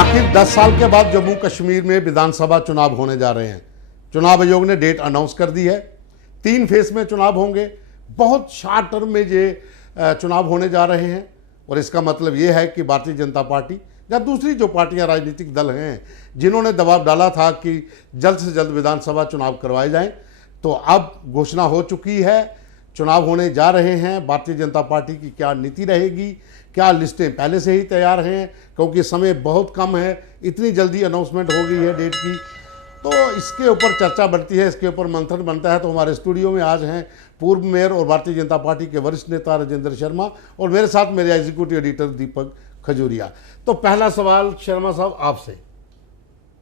आखिर 10 साल के बाद जम्मू कश्मीर में विधानसभा चुनाव होने जा रहे हैं। चुनाव आयोग ने डेट अनाउंस कर दी है। 3 फेज में चुनाव होंगे। बहुत शॉर्ट टर्म में ये चुनाव होने जा रहे हैं और इसका मतलब ये है कि भारतीय जनता पार्टी या दूसरी जो पार्टियां राजनीतिक दल हैं जिन्होंने दबाव डाला था कि जल्द से जल्द विधानसभा चुनाव करवाए जाएं, तो अब घोषणा हो चुकी है, चुनाव होने जा रहे हैं। भारतीय जनता पार्टी की क्या नीति रहेगी, क्या लिस्टें पहले से ही तैयार हैं, क्योंकि समय बहुत कम है, इतनी जल्दी अनाउंसमेंट हो गई है डेट की, तो इसके ऊपर चर्चा बनती है, इसके ऊपर मंथन बनता है। तो हमारे स्टूडियो में आज हैं पूर्व मेयर और भारतीय जनता पार्टी के वरिष्ठ नेता राजेंद्र शर्मा और मेरे साथ मेरे एग्जीक्यूटिव एडिटर दीपक खजूरिया। तो पहला सवाल शर्मा साहब आपसे,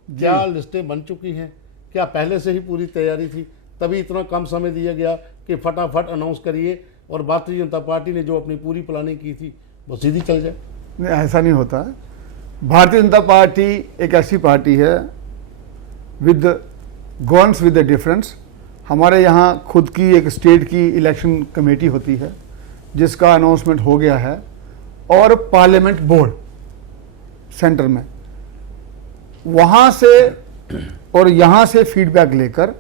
क्या लिस्टें बन चुकी हैं? क्या पहले से ही पूरी तैयारी थी, तभी इतना कम समय दिया गया कि फटाफट अनाउंस करिए और भारतीय जनता पार्टी ने जो अपनी पूरी प्लानिंग की थी वो सीधी चल जाए? नहीं, ऐसा नहीं होता है। भारतीय जनता पार्टी एक ऐसी पार्टी है with gones with the difference. हमारे यहाँ खुद की एक स्टेट की इलेक्शन कमेटी होती है जिसका अनाउंसमेंट हो गया है, और पार्लियामेंट बोर्ड सेंटर में, वहाँ से और यहाँ से फीडबैक लेकर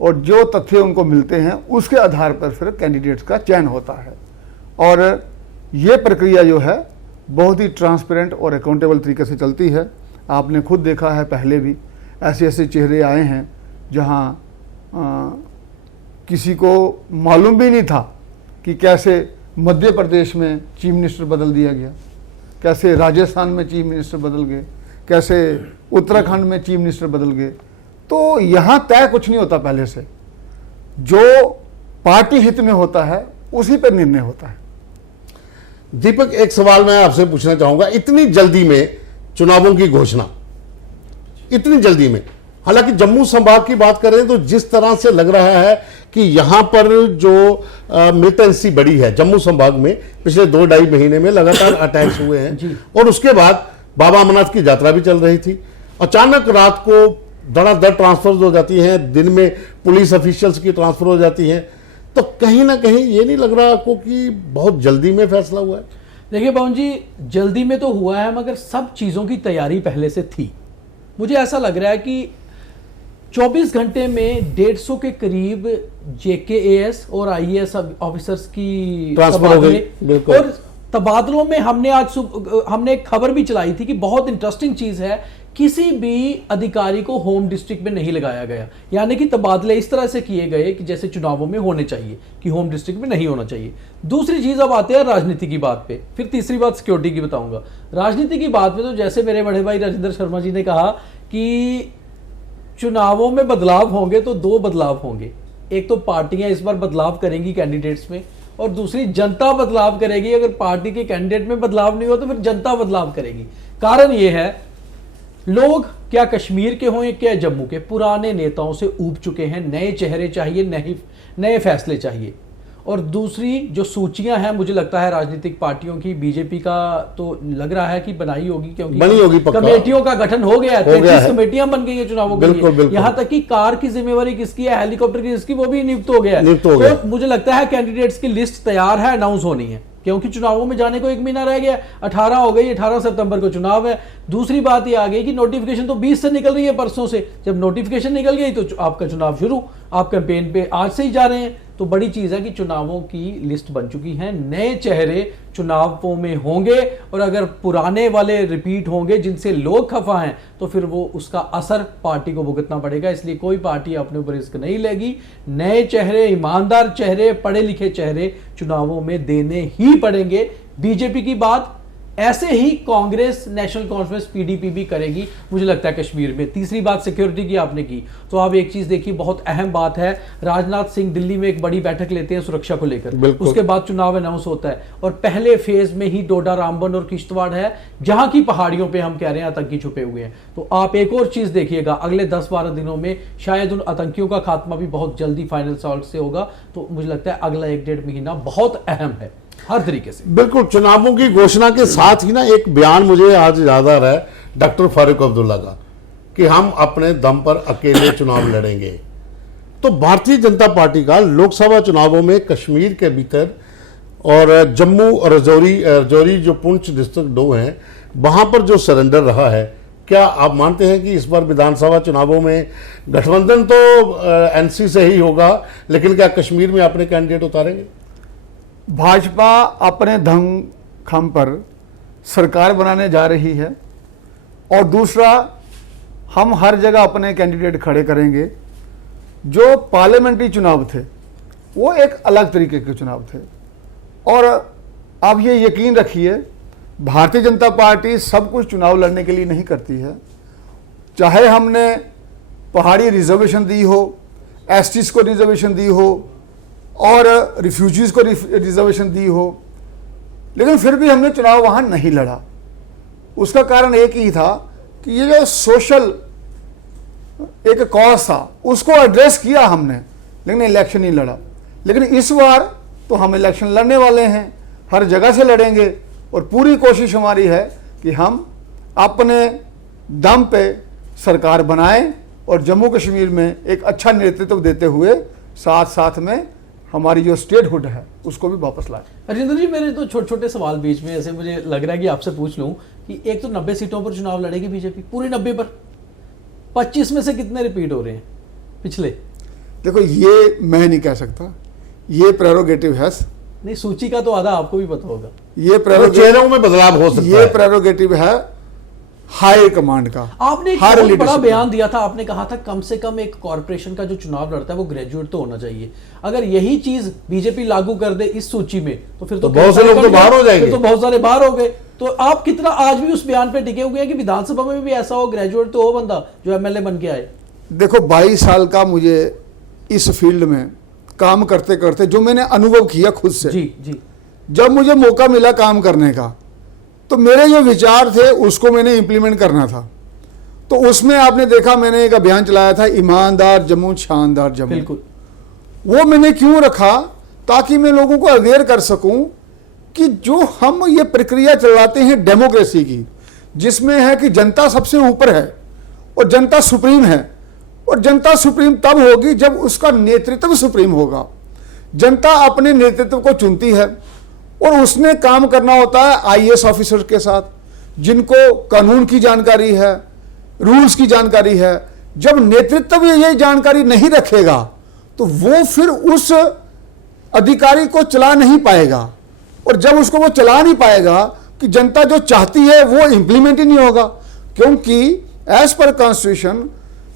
और जो तथ्य उनको मिलते हैं उसके आधार पर फिर कैंडिडेट्स का चयन होता है। और ये प्रक्रिया जो है बहुत ही ट्रांसपेरेंट और अकाउंटेबल तरीके से चलती है। आपने खुद देखा है, पहले भी ऐसे ऐसे चेहरे आए हैं जहाँ किसी को मालूम भी नहीं था कि कैसे मध्य प्रदेश में चीफ मिनिस्टर बदल दिया गया, कैसे राजस्थान में चीफ मिनिस्टर बदल गए, कैसे उत्तराखंड में चीफ मिनिस्टर बदल गए। तो यहाँ तय कुछ नहीं होता पहले से, जो पार्टी हित में होता है उसी पर निर्णय होता है। दीपक, एक सवाल मैं आपसे पूछना चाहूंगा, इतनी जल्दी में चुनावों की घोषणा, इतनी जल्दी में, हालांकि जम्मू संभाग की बात करें तो जिस तरह से लग रहा है कि यहां पर जो मिलिटेंसी बढ़ी है जम्मू संभाग में, पिछले 2-2.5 महीने में लगातार अटैक्स हुए हैं और उसके बाद बाबा अमरनाथ की यात्रा भी चल रही थी, अचानक रात को धड़ाधड़ ट्रांसफर हो जाती हैं, दिन में पुलिस ऑफिशियल्स की ट्रांसफर हो जाती हैं, तो कहीं ना कहीं ये नहीं लग रहा आपको कि बहुत जल्दी में फैसला हुआ है? देखिए पवन जी, जल्दी में तो हुआ है मगर सब चीज़ों की तैयारी पहले से थी। मुझे ऐसा लग रहा है कि 24 घंटे में 150 के करीब JKAS और IAS ऑफिसर्स की ट्रांसफर हो गई। और तबादलों में हमने एक खबर भी चलाई थी कि बहुत इंटरेस्टिंग चीज़ है, किसी भी अधिकारी को होम डिस्ट्रिक्ट में नहीं लगाया गया, यानी कि तबादले इस तरह से किए गए कि जैसे चुनावों में होने चाहिए, कि होम डिस्ट्रिक्ट में नहीं होना चाहिए। दूसरी चीज, अब आते हैं राजनीति की बात पे, फिर तीसरी बात सिक्योरिटी की बताऊंगा। राजनीति की बात पे तो जैसे मेरे बड़े भाई राजेंद्र शर्मा जी ने कहा कि चुनावों में बदलाव होंगे तो 2 बदलाव होंगे, एक तो पार्टियां इस बार बदलाव करेंगी कैंडिडेट्स में, और दूसरी जनता बदलाव करेगी। अगर पार्टी के कैंडिडेट में बदलाव नहीं हो तो फिर जनता बदलाव करेगी। कारण यह है, लोग क्या कश्मीर के हों या क्या जम्मू के, पुराने नेताओं से ऊब चुके हैं, नए चेहरे चाहिए, नए फैसले चाहिए। और दूसरी जो सूचियां हैं, मुझे लगता है राजनीतिक पार्टियों की, बीजेपी का तो लग रहा है कि बनाई होगी, क्योंकि बनी होगी, कमेटियों का गठन हो गया है, 33 कमेटियां बन गई है चुनावों के लिए। यहां तक कि कार की जिम्मेवारी किसकी है, हेलीकॉप्टर की किसकी, वो भी नियुक्त हो गया है। तो मुझे लगता है कैंडिडेट्स की लिस्ट तैयार है, अनाउंस होनी है, क्योंकि चुनावों में जाने को 1 महीना रह गया। 18 हो गई, 18 सितंबर को चुनाव है। दूसरी बात ये आ गई कि नोटिफिकेशन तो 20 से निकल रही है, परसों से। जब नोटिफिकेशन निकल गई तो आपका चुनाव शुरू, आप कैंपेन पे आज से ही जा रहे हैं। तो बड़ी चीज है कि चुनावों की लिस्ट बन चुकी है, नए चेहरे चुनावों में होंगे, और अगर पुराने वाले रिपीट होंगे जिनसे लोग खफा हैं तो फिर वो उसका असर पार्टी को भुगतना पड़ेगा। इसलिए कोई पार्टी अपने ऊपर रिस्क नहीं लेगी। नए चेहरे, ईमानदार चेहरे, पढ़े लिखे चेहरे चुनावों में देने ही पड़ेंगे। बीजेपी की बात ऐसे ही कांग्रेस, नेशनल कॉन्फ्रेंस, PDP भी करेगी, मुझे लगता है कश्मीर में। तीसरी बात सिक्योरिटी की आपने की, तो आप एक चीज देखिए, बहुत अहम बात है, राजनाथ सिंह दिल्ली में एक बड़ी बैठक लेते हैं सुरक्षा को लेकर, उसके बाद चुनाव अनाउंस होता है, और पहले फेज में ही डोडा, रामबन और किश्तवाड़ है, जहां की पहाड़ियों पे हम कह रहे हैं आतंकी छुपे हुए हैं। तो आप एक और चीज देखिएगा, अगले 10-12 दिनों में शायद उन आतंकियों का खात्मा भी बहुत जल्दी फाइनल सॉल्ट से होगा। तो मुझे लगता है अगला 1-1.5 महीना बहुत अहम है हर तरीके से। बिल्कुल, चुनावों की घोषणा के साथ ही ना एक बयान मुझे आज याद आ रहा है डॉक्टर फारूक अब्दुल्ला का, कि हम अपने दम पर अकेले चुनाव लड़ेंगे। तो भारतीय जनता पार्टी का लोकसभा चुनावों में कश्मीर के भीतर और जम्मू और राजौरी जो पुंछ डिस्ट्रिक्ट 2 हैं, वहां पर जो सरेंडर रहा है क्या आप मानते हैं कि इस बार विधानसभा चुनावों में गठबंधन तो एनसी से ही होगा, लेकिन क्या कश्मीर में अपने कैंडिडेट उतारेंगे? भाजपा अपने धम खम पर सरकार बनाने जा रही है, और दूसरा हम हर जगह अपने कैंडिडेट खड़े करेंगे। जो पार्लियामेंट्री चुनाव थे वो एक अलग तरीके के चुनाव थे, और आप ये यकीन रखिए भारतीय जनता पार्टी सब कुछ चुनाव लड़ने के लिए नहीं करती है। चाहे हमने पहाड़ी रिजर्वेशन दी हो, एसटीज को रिजर्वेशन दी हो और रिफ्यूजीज को रिजर्वेशन दी हो, लेकिन फिर भी हमने चुनाव वहां नहीं लड़ा। उसका कारण एक ही था कि ये जो सोशल एक कॉज था उसको एड्रेस किया हमने, लेकिन इलेक्शन नहीं लड़ा। लेकिन इस बार तो हम इलेक्शन लड़ने वाले हैं, हर जगह से लड़ेंगे, और पूरी कोशिश हमारी है कि हम अपने दम पे सरकार बनाएं और जम्मू कश्मीर में एक अच्छा नेतृत्व देते हुए साथ साथ में हमारी जो स्टेटहुड है उसको भी वापस लाएं। राजेंद्र जी, मेरे तो छोटे छोटे सवाल बीच में ऐसे मुझे लग रहा है कि आपसे पूछ लूं कि एक तो 90 सीटों पर चुनाव लड़ेगी बीजेपी, पूरी 90 पर 25 में से कितने रिपीट हो रहे हैं पिछले? देखो, ये मैं नहीं कह सकता, ये प्रेरोगेटिव है। नहीं, सूची का तो आधा आपको भी पता होगा। ये चेहरों में बदलाव हो सकता है। ये प्रेरोगेटिव है हाई कमांड का। आपने एक बहुत बड़ा बयान दिया था, आपने कहा था कम से कम एक कॉर्पोरेशन का जो चुनाव लड़ता है वो ग्रेजुएट तो होना चाहिए। अगर यही चीज बीजेपी लागू कर दे इस सूची में तो फिर तो बहुत से लोग तो बाहर हो जाएंगे, तो बहुत सारे बाहर हो गए। तो आप कितना आज भी उस बयान पे टिके हुए हैं कि विधानसभा में भी ऐसा हो, ग्रेजुएट तो हो बंदा जो एमएलए बन के आए? देखो, 22 साल का मुझे इस फील्ड में काम करते करते जो मैंने अनुभव किया खुद से, जी, जब मुझे मौका मिला काम करने का तो मेरे जो विचार थे उसको मैंने इंप्लीमेंट करना था। तो उसमें आपने देखा मैंने एक अभियान चलाया था, ईमानदार जम्मू शानदार जम्मू। बिल्कुल। वो मैंने क्यों रखा? ताकि मैं लोगों को अवेयर कर सकूं कि जो हम ये प्रक्रिया चलाते हैं डेमोक्रेसी की, जिसमें है कि जनता सबसे ऊपर है और जनता सुप्रीम है, और जनता सुप्रीम तब होगी जब उसका नेतृत्व सुप्रीम होगा। जनता अपने नेतृत्व को चुनती है और उसने काम करना होता है आईएएस ऑफिसर के साथ, जिनको कानून की जानकारी है, रूल्स की जानकारी है। जब नेतृत्व ये जानकारी नहीं रखेगा तो वो फिर उस अधिकारी को चला नहीं पाएगा, और जब उसको वो चला नहीं पाएगा कि जनता जो चाहती है वो इंप्लीमेंट ही नहीं होगा। क्योंकि एज पर कॉन्स्टिट्यूशन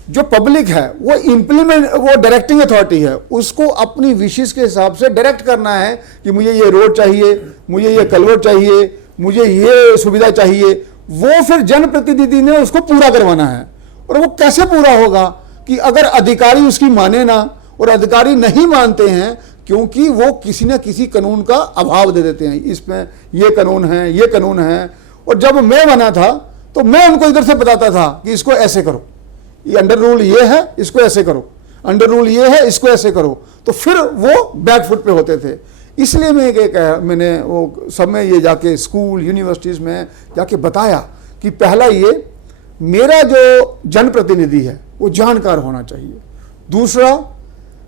जो पब्लिक है वो इंप्लीमेंट, वो डायरेक्टिंग अथॉरिटी है, उसको अपनी विशेष के हिसाब से डायरेक्ट करना है कि मुझे ये रोड चाहिए, मुझे ये कलवर्ट चाहिए, मुझे ये सुविधा चाहिए। वो फिर जनप्रतिनिधि ने उसको पूरा करवाना है। और वो कैसे पूरा होगा कि अगर अधिकारी उसकी माने ना, और अधिकारी नहीं मानते हैं क्योंकि वो किसी न किसी कानून का अभाव दे देते हैं, इसमें ये कानून है, ये कानून है। और जब मैं बना था तो मैं उनको इधर से बताता था कि इसको ऐसे करो, ये अंडर रूल ये है, इसको ऐसे करो, अंडर रूल ये है, इसको ऐसे करो। तो फिर वो बैकफुट पे होते थे। इसलिए मैंने वो सब में ये जाके स्कूल यूनिवर्सिटीज़ में जाके बताया कि पहला ये मेरा जो जनप्रतिनिधि है वो जानकार होना चाहिए। दूसरा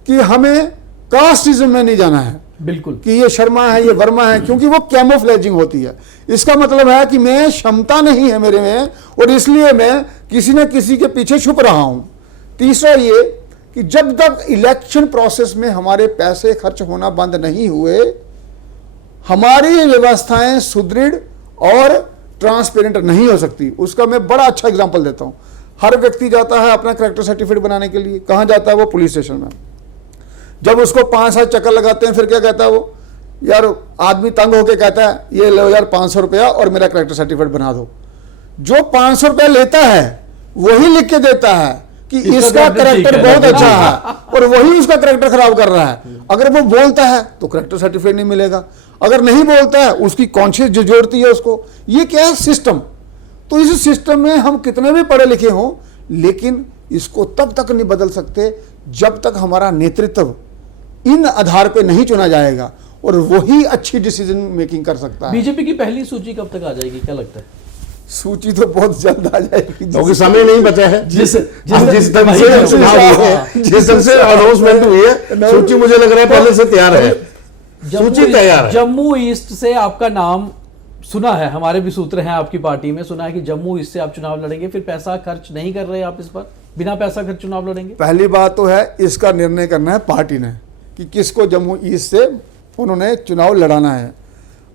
कि हमें कास्टिज्म में नहीं जाना है, बिल्कुल, कि ये शर्मा है, ये वर्मा है, क्योंकि वो कैमोफ्लेजिंग होती है। इसका मतलब है कि मैं क्षमता नहीं है मेरे में और इसलिए मैं किसी न किसी के पीछे छुप रहा हूं। तीसरा ये कि जब तक इलेक्शन प्रोसेस में हमारे पैसे खर्च होना बंद नहीं हुए, हमारी व्यवस्थाएं सुदृढ़ और ट्रांसपेरेंट नहीं हो सकती। उसका मैं बड़ा अच्छा एग्जांपल देता हूं। हर व्यक्ति जाता है अपना कैरेक्टर सर्टिफिकेट बनाने के लिए, कहां जाता है? वो पुलिस स्टेशन में। जब उसको 5-7 चक्कर लगाते हैं फिर क्या कहता है वो? यार आदमी तंग होके कहता है ये लो यार 500 रुपया और मेरा कैरेक्टर सर्टिफिकेट बना दो। जो 500 रुपया लेता है वही लिख के देता है कि इसका कैरेक्टर बहुत अच्छा है, और वही उसका कैरेक्टर खराब कर रहा है। अगर वो बोलता है तो कैरेक्टर सर्टिफिकेट नहीं मिलेगा, अगर नहीं बोलता है उसकी कॉन्शियस जो जोड़ती है उसको। ये क्या है? सिस्टम। तो इस सिस्टम में हम कितने भी पढ़े लिखे हों, लेकिन इसको तब तक नहीं बदल सकते जब तक हमारा नेतृत्व इन आधार पे नहीं चुना जाएगा, और वही अच्छी डिसीजन मेकिंग कर सकता है। बीजेपी की पहली सूची कब तक आ जाएगी, क्या लगता है? सूची तो बहुत जल्द आ जाएगी, क्योंकि समय नहीं बचा है। जिस ढंग से अनाउंसमेंट हुई है, सूची मुझे लग रहा है पहले से तैयार है, सूची तैयार है। जम्मू ईस्ट से आपका नाम सुना है, हमारे भी सूत्र हैं आपकी पार्टी में, सुना है कि जम्मू ईस्ट से आप चुनाव लड़ेंगे, फिर पैसा खर्च नहीं कर रहे आप इस पर, बिना पैसा खर्च चुनाव लड़ेंगे? पहली बात तो है इसका निर्णय करना है पार्टी ने कि किसको जम्मू ईस्ट से उन्होंने चुनाव लड़ाना है।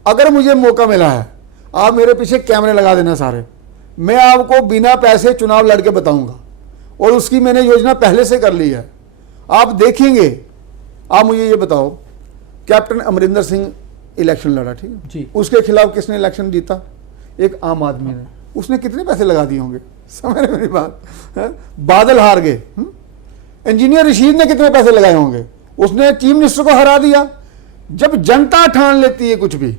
अगर मुझे मौका मिला है, आप मेरे पीछे कैमरे लगा देना सारे, मैं आपको बिना पैसे चुनाव लड़ के बताऊंगा, और उसकी मैंने योजना पहले से कर ली है, आप देखेंगे। आप मुझे ये बताओ, कैप्टन अमरिंदर सिंह इलेक्शन लड़ा, ठीक है जी, उसके खिलाफ किसने इलेक्शन जीता? एक आम आदमी ने। उसने कितने पैसे लगा दिए होंगे? समझ रहे मेरी बात है? बादल हार गए, इंजीनियर रशीद ने कितने पैसे लगाए होंगे? उसने चीफ मिनिस्टर को हरा दिया। जब जनता ठान लेती है कुछ भी,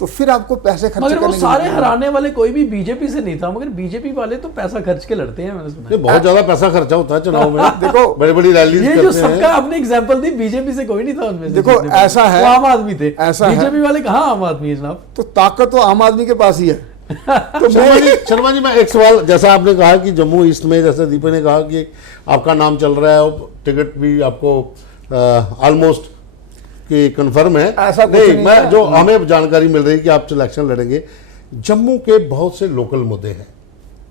तो फिर आपको पैसे खर्च मगर करने वो की सारे जरूरत हराने वाले कोई भी बीजेपी से नहीं था, मगर बीजेपी वाले तो पैसा खर्च के लड़ते हैं, मैंने सुना है। बहुत ज्यादा पैसा खर्चा होता है चुनाव में। देखो, बड़ी बड़ी रैली ये जो सबका आपने एग्जांपल दी, बीजेपी से कोई नहीं था उनमें से। देखो, ऐसा है, वो आम आदमी थे। ऐसा है। बीजेपी वाले कहाँ आम आदमी है जनाब? तो ताकत तो आम आदमी के पास ही है। तो शर्मा जी, मैं एक सवाल, जैसा आपने कहा कि जम्मू ईस्ट में, जैसे दीपक ने कहा कि आपका नाम चल रहा है और टिकट भी आपको ऑलमोस्ट कि कंफर्म है, ऐसा कुछ नहीं, नहीं मैं है। जो हमें जानकारी मिल रही है कि आप इलेक्शन लड़ेंगे। जम्मू के बहुत से लोकल मुद्दे हैं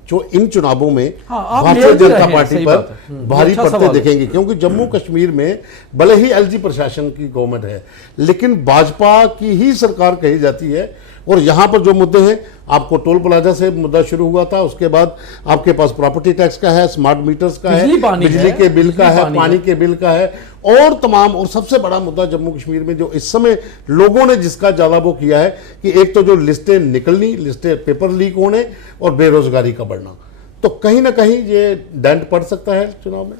जो इन चुनावों में हाँ, आप भारतीय ले भी जनता रहे हैं, पार्टी सही पर बात है। भारी अच्छा पड़ते सवाल है। दिखेंगे, क्योंकि जम्मू कश्मीर में भले ही एलजी प्रशासन की गवर्नमेंट है, लेकिन भाजपा की ही सरकार कही जाती है। और यहां पर जो मुद्दे हैं, आपको टोल प्लाजा से मुद्दा शुरू हुआ था, उसके बाद आपके पास प्रॉपर्टी टैक्स का है, स्मार्ट मीटर्स का है, बिजली के बिल का है, पानी के बिल का है, और तमाम। और सबसे बड़ा मुद्दा जम्मू कश्मीर में जो इस समय लोगों ने जिसका ज्यादा वो किया है कि एक तो जो लिस्टें निकलनी, लिस्टें पेपर लीक होने, और बेरोजगारी का बढ़ना, तो कहीं ना कहीं ये डेंट पड़ सकता है चुनाव में।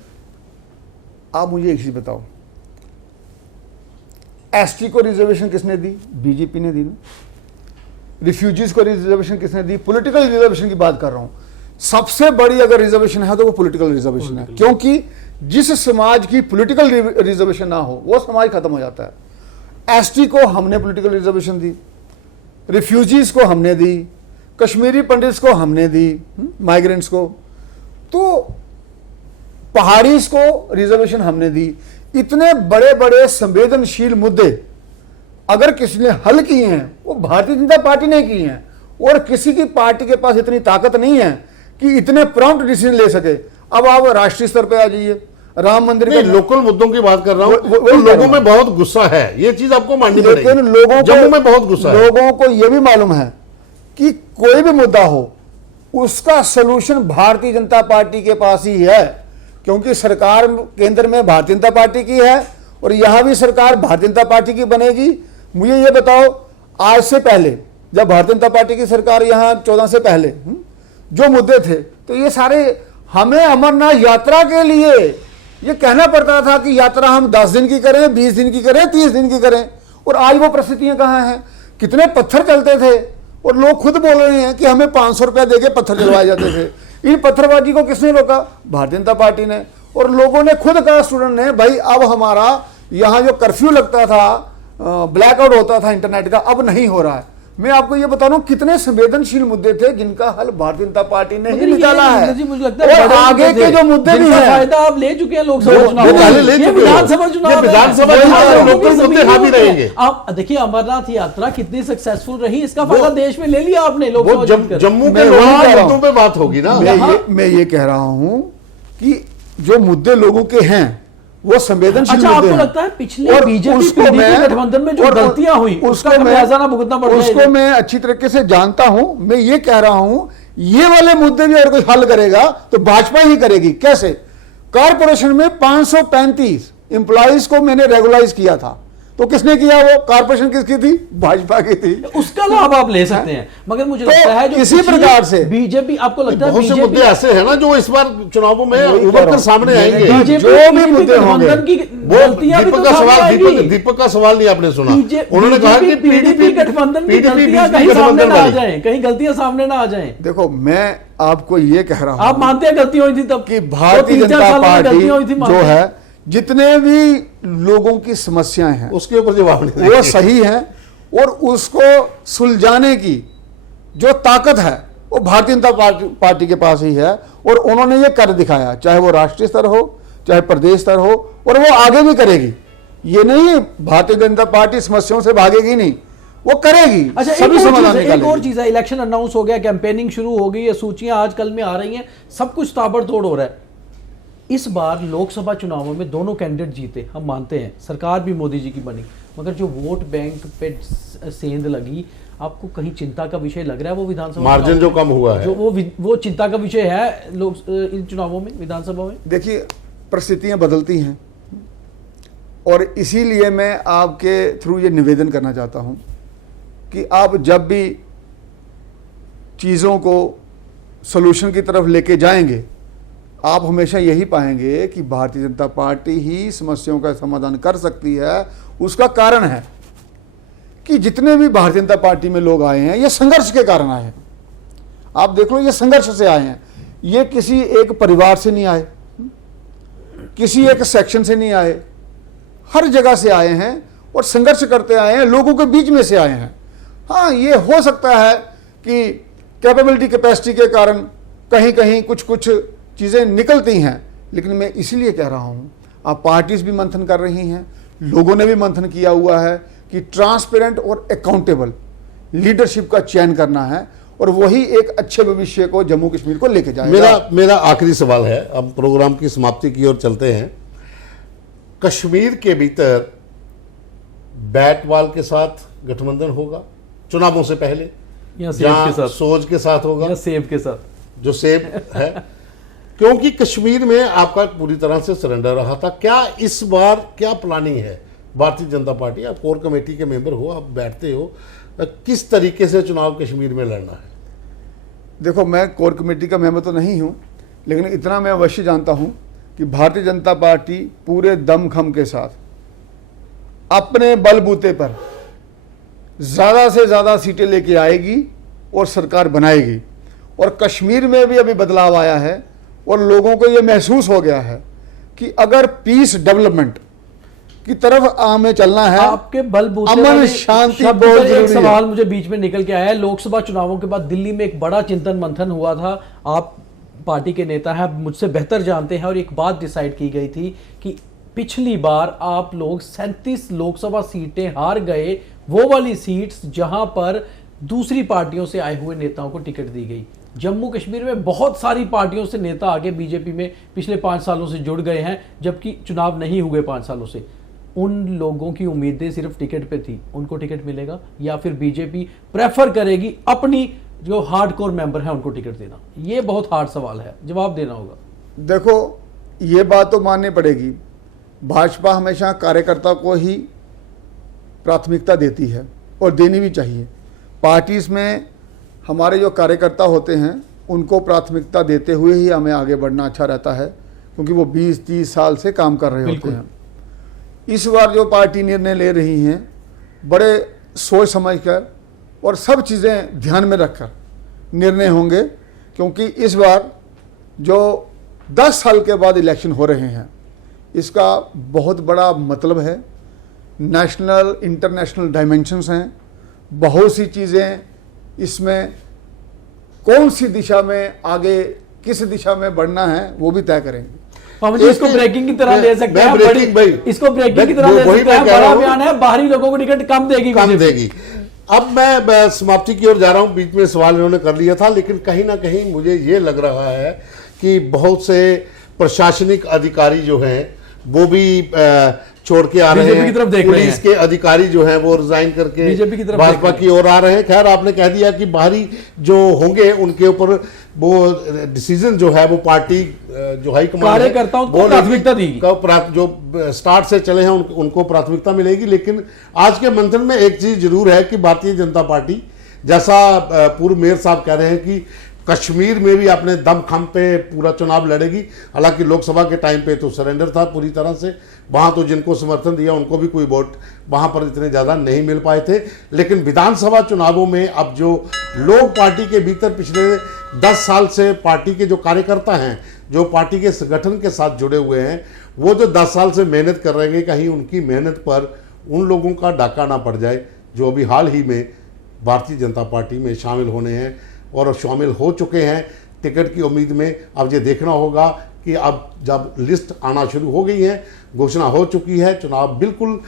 आप मुझे एक चीज बताओ, एसटी को रिजर्वेशन किसने दी? बीजेपी ने दी ना। रिफ्यूजीज को रिजर्वेशन किसने दी? पॉलिटिकल रिजर्वेशन की बात कर रहा हूं। सबसे बड़ी अगर रिजर्वेशन है तो वो पॉलिटिकल रिजर्वेशन है, क्योंकि जिस समाज की पॉलिटिकल रिजर्वेशन ना हो वो समाज खत्म हो जाता है। एसटी को हमने पॉलिटिकल रिजर्वेशन दी, रिफ्यूजीज को हमने दी, कश्मीरी पंडित्स को हमने दी, माइग्रेंट्स को, तो पहाड़ीज को रिजर्वेशन हमने दी। इतने बड़े बड़े संवेदनशील मुद्दे अगर किसी ने हल किए हैं, वो भारतीय जनता पार्टी ने किए हैं, और किसी की पार्टी के पास इतनी ताकत नहीं है कि इतने प्रॉम्प्ट डिसीजन ले सके। अब आप राष्ट्रीय स्तर पे आ जाइए, राम मंदिर नहीं, लोकल मुद्दों की बात कर रहा हूं, तो लोगों में बहुत गुस्सा है, ये चीज आपको माननी पड़ेगी। लेकिन लोगों को, जम्मू में बहुत गुस्सा है। लोगों को यह भी मालूम है कि कोई भी मुद्दा हो उसका सलूशन भारतीय जनता पार्टी के पास ही है, क्योंकि सरकार केंद्र में भारतीय जनता पार्टी की है और यहां भी सरकार भारतीय जनता पार्टी की बनेगी। मुझे ये बताओ, आज से पहले जब भारतीय जनता पार्टी की सरकार यहां 14 से पहले जो मुद्दे थे, तो ये सारे हमें अमरनाथ यात्रा के लिए ये कहना पड़ता था कि यात्रा हम 10 दिन की करें, 20 दिन की करें, 30 दिन की करें, और आज वो परिस्थितियां कहां हैं? कितने पत्थर चलते थे, और लोग खुद बोल रहे हैं कि हमें 500 रुपया देके पत्थर चलवाए जाते थे। इन पत्थरबाजी को किसने रोका? भारतीय जनता पार्टी ने। और लोगों ने खुद कहा, स्टूडेंट ने, भाई अब हमारा यहाँ जो कर्फ्यू लगता था, ब्लैकआउट होता था इंटरनेट का, अब नहीं हो रहा है। मैं आपको ये बता रहा हूँ कितने संवेदनशील मुद्दे थे जिनका हल भारतीय जनता पार्टी ने ही निकाला है। मुझे लगता है और आगे के जो मुद्दे भी हैं, फायदा आप ले चुके हैं लोकसभा चुनाव, विधानसभा चुनाव, लोकल मुद्दे हावी रहेंगे। आप देखिए अमरनाथ यात्रा कितनी सक्सेसफुल रही, इसका फायदा देश में ले लिया आपने। जम्मू के लोगों पे बात होगी ना। मैं ये कह रहा हूं कि जो मुद्दे लोगों के हैं वो संवेदनशील अच्छा, आपको लगता है पिछले बीजेपी पीडीपी गठबंधन में जो गलतियां हुई उसका खमियाजा भुगतना पड़ रहा है? उसको मैं अच्छी तरीके से जानता हूं। मैं ये कह रहा हूं, ये वाले मुद्दे भी अगर कोई हल करेगा तो भाजपा ही करेगी। कैसे? कारपोरेशन में 535 एम्प्लॉइज को मैंने रेगुलाइज किया था, तो किसने किया? वो कारपोरेशन किसकी थी? भाजपा की थी। उसका लाभ आप ले सकते हैं, मगर मुझे लगता है जो इसी प्रकार से बीजेपी, आपको लगता है बहुत से मुद्दे ऐसे हैं ना जो इस बार चुनावों में उभर कर सामने आएंगे। जो भी मुद्दे होंगे, दीपक का सवाल नहीं आपने सुना, उन्होंने कहा कि पीडीपी गठबंधन की गलतियां कहीं सामने ना आ जाएं, कहीं गलतियां सामने ना आ जाएं। देखो, मैं आपको ये कह रहा हूं, आप मानते हैं गलती हुई थी तब कि भारतीय जनता पार्टी जो है, जितने भी लोगों की समस्याएं हैं उसके ऊपर जवाब नहीं, वो सही है, और उसको सुलझाने की जो ताकत है वो भारतीय जनता पार्टी के पास ही है, और उन्होंने ये कर दिखाया, चाहे वो राष्ट्रीय स्तर हो, चाहे प्रदेश स्तर हो, और वो आगे भी करेगी। ये नहीं भारतीय जनता पार्टी समस्याओं से भागेगी नहीं, वो करेगी। अच्छा, सभी समाधान निकालेगी। एक और चीज है, इलेक्शन अनाउंस हो गया, कैंपेनिंग शुरू हो गई है, सूचियां आजकल में आ रही हैं, सब कुछ ताबड़तोड़ हो रहा है। इस बार लोकसभा चुनावों में दोनों कैंडिडेट जीते, हम मानते हैं, सरकार भी मोदी जी की बनी, मगर जो वोट बैंक पे सेंध लगी, आपको कहीं चिंता का विषय लग रहा है? वो विधानसभा मार्जिन जो कम हुआ है, जो वो चिंता का विषय है लोग इन चुनावों में, विधानसभा में? देखिए, परिस्थितियां बदलती हैं और इसीलिए मैं आपके थ्रू ये निवेदन करना चाहता हूं कि आप जब भी चीज़ों को सॉल्यूशन की तरफ लेके जाएंगे, आप हमेशा यही पाएंगे कि भारतीय जनता पार्टी ही समस्याओं का समाधान कर सकती है। उसका कारण है कि जितने भी भारतीय जनता पार्टी में लोग आए हैं, ये संघर्ष के कारण आए हैं। आप देख लो, ये संघर्ष से आए हैं, ये किसी एक परिवार से नहीं आए, किसी एक सेक्शन से नहीं आए, हर जगह से आए हैं और संघर्ष करते आए हैं, लोगों के बीच में से आए हैं। हाँ, ये हो सकता है कि कैपेबिलिटी कैपेसिटी के कारण कहीं कहीं कुछ चीज़ें निकलती हैं, लेकिन मैं इसलिए कह रहा हूँ, आप पार्टीज भी मंथन कर रही हैं, लोगों ने भी मंथन किया हुआ है कि ट्रांसपेरेंट और अकाउंटेबल लीडरशिप का चयन करना है और वही एक अच्छे भविष्य को जम्मू कश्मीर को लेके जाएगा। मेरा आखिरी सवाल है, अब प्रोग्राम की समाप्ति की ओर चलते हैं। कश्मीर के भीतर बैटवाल के साथ गठबंधन होगा चुनावों से पहले, या सेब के साथ, सोच के साथ होगा, या सेब के साथ, जो सेब है, क्योंकि कश्मीर में आपका पूरी तरह से सरेंडर रहा था। क्या इस बार क्या प्लानिंग है भारतीय जनता पार्टी? आप कोर कमेटी के मेंबर हो, आप बैठते हो, किस तरीके से चुनाव कश्मीर में लड़ना है? देखो, मैं कोर कमेटी का मेंबर तो नहीं हूं, लेकिन इतना मैं अवश्य जानता हूं कि भारतीय जनता पार्टी पूरे दमखम के साथ अपने बलबूते पर ज़्यादा से ज़्यादा सीटें लेके आएगी और सरकार बनाएगी। और कश्मीर में भी अभी बदलाव आया है और लोगों को ये महसूस हो गया है कि अगर पीस डेवलपमेंट की तरफ हमें चलना है, आपके बलबूते अमन शांति बहुत एक जरूरी सवाल है। मुझे बीच में निकल के आया है। लोकसभा चुनावों के बाद दिल्ली में एक बड़ा चिंतन मंथन हुआ था, आप पार्टी के नेता हैं, मुझसे बेहतर जानते हैं, और एक बात डिसाइड की गई थी कि पिछली बार आप लोग 37 लोकसभा सीटें हार गए, वो वाली सीट्स जहां पर दूसरी पार्टियों से आए हुए नेताओं को टिकट दी गई। जम्मू कश्मीर में बहुत सारी पार्टियों से नेता आगे बीजेपी में पिछले 5 सालों से जुड़ गए हैं, जबकि चुनाव नहीं हुए 5 सालों से। उन लोगों की उम्मीदें सिर्फ टिकट पे थी, उनको टिकट मिलेगा या फिर बीजेपी प्रेफर करेगी अपनी जो हार्डकोर मेंबर है उनको टिकट देना? ये बहुत हार्ड सवाल है, जवाब देना होगा। देखो, ये बात तो माननी पड़ेगी, भाजपा हमेशा कार्यकर्ता को ही प्राथमिकता देती है और देनी भी चाहिए। पार्टीज में हमारे जो कार्यकर्ता होते हैं उनको प्राथमिकता देते हुए ही हमें आगे बढ़ना अच्छा रहता है, क्योंकि वो 20-30 साल से काम कर रहे होते हैं। इस बार जो पार्टी निर्णय ले रही हैं, बड़े सोच समझकर और सब चीज़ें ध्यान में रखकर निर्णय होंगे, क्योंकि इस बार जो 10 साल के बाद इलेक्शन हो रहे हैं, इसका बहुत बड़ा मतलब है। नेशनल इंटरनेशनल डायमेंशंस हैं, बहुत सी चीज़ें इसमें, कौन सी दिशा में आगे किस दिशा में बढ़ना है वो भी तय करेंगे। इसको ब्रेकिंग की तरह ले सकते हैं, इसको ब्रेकिंग की तरह ले सकते हैं। बड़ा बयान है, बाहरी लोगों को टिकट कम देगी। अब मैं समाप्ति की ओर जा रहा हूं, बीच में सवाल इन्होंने कर लिया था, लेकिन कहीं ना कहीं मुझे ये लग रहा है कि बहुत से प्रशासनिक अधिकारी जो हैं वो भी छोड़ के आ रहे हैं, पुलिस के अधिकारी जो हैं वो रिजाइन करके बीजेपी की तरफ भाजपा की ओर आ रहे हैं। खैर, आपने कह दिया कि बाहरी जो होंगे उनके ऊपर वो डिसीजन जो है वो पार्टी जो हाई कमांड कार्यकर्ताओं को प्राथमिकता देगी, जो स्टार्ट से चले हैं उनको प्राथमिकता मिलेगी। लेकिन आज के मंथन में एक चीज जरूर है कि भारतीय जनता पार्टी, जैसा पूर्व मेयर साहब कह रहे हैं कि कश्मीर में भी अपने दमखम पे पूरा चुनाव लड़ेगी। हालांकि लोकसभा के टाइम पे तो सरेंडर था पूरी तरह से, वहां तो जिनको समर्थन दिया उनको भी कोई वोट वहां पर इतने ज़्यादा नहीं मिल पाए थे। लेकिन विधानसभा चुनावों में अब जो लोग पार्टी के भीतर पिछले 10 साल से पार्टी के जो कार्यकर्ता हैं, जो पार्टी के संगठन के साथ जुड़े हुए हैं, वो जो 10 साल से मेहनत कर रहे हैं, कहीं उनकी मेहनत पर उन लोगों का डाका ना पड़ जाए जो अभी हाल ही में भारतीय जनता पार्टी में शामिल होने हैं और शामिल हो चुके हैं टिकट की उम्मीद में। अब ये देखना होगा कि अब जब लिस्ट आना शुरू हो गई है, घोषणा हो चुकी है, चुनाव बिल्कुल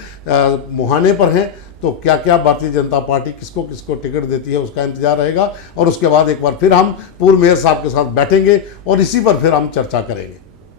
मुहाने पर हैं, तो क्या क्या भारतीय जनता पार्टी किसको किसको टिकट देती है उसका इंतजार रहेगा। और उसके बाद एक बार फिर हम पूर्व मेयर साहब के साथ बैठेंगे और इसी पर फिर हम चर्चा करेंगे।